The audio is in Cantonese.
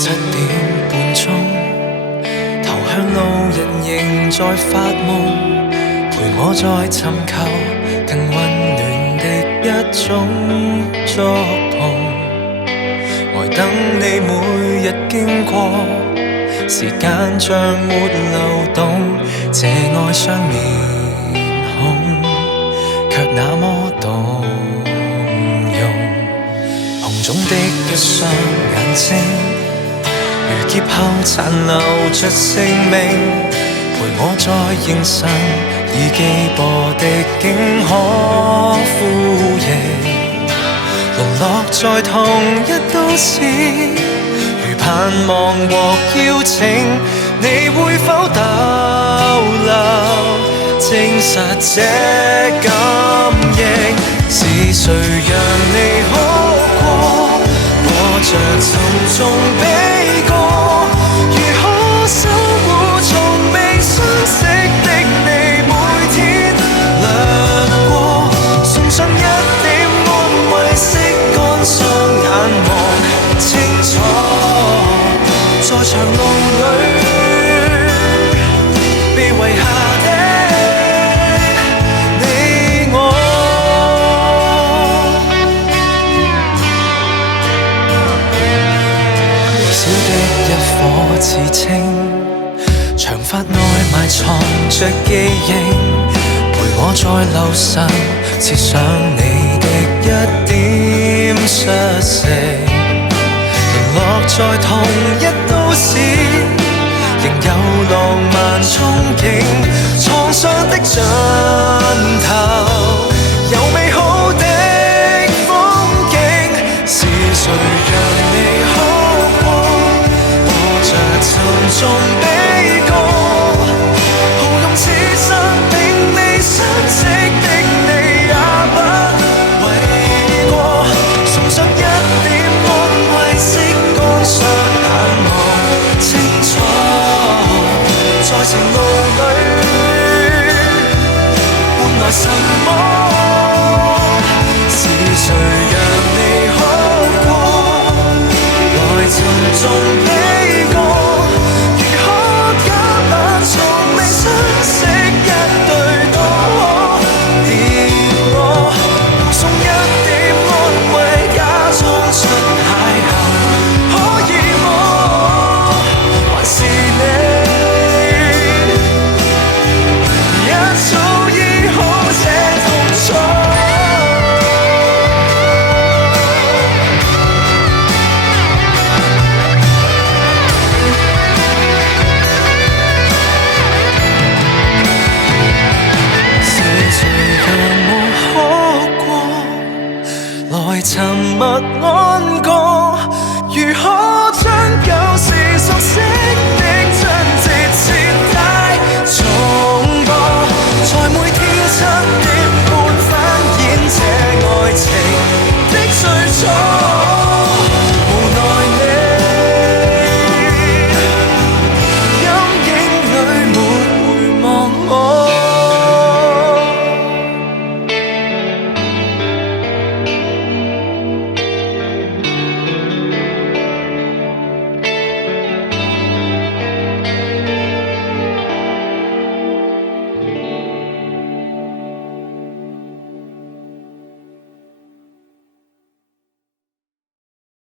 7點半鐘，投向路人仍在發夢，陪我再尋求更溫暖的一種觸碰。呆等你每日經過，時間像沒流動，這哀傷面孔卻那麼動容。紅腫的一雙眼睛，如劫後殘留着性命，陪我再認神已記播的竟可呼應。淪落在同一都市，如盼望獲邀請，你會否逗留證實這感應？是誰讓你哭過，摸着沉重悲歌？如何守護從未相識的你，每天掠過，送上一點安慰，拭乾雙眼望清楚，在長路裏被遺下的你我。微小的一顆刺青，長髮內埋藏着記憶，陪我在路上設想你的一點失色。淪落在同一都市，仍有浪漫憧憬，創傷的盡頭有美好的風景。是誰讓你哭過，摸着沉重悲歌，豪勇此生並未相識的你也不為過，送上一點安慰，拭乾雙眼望清楚，在情路裏換來什麼？是誰讓你哭過，來沉重悲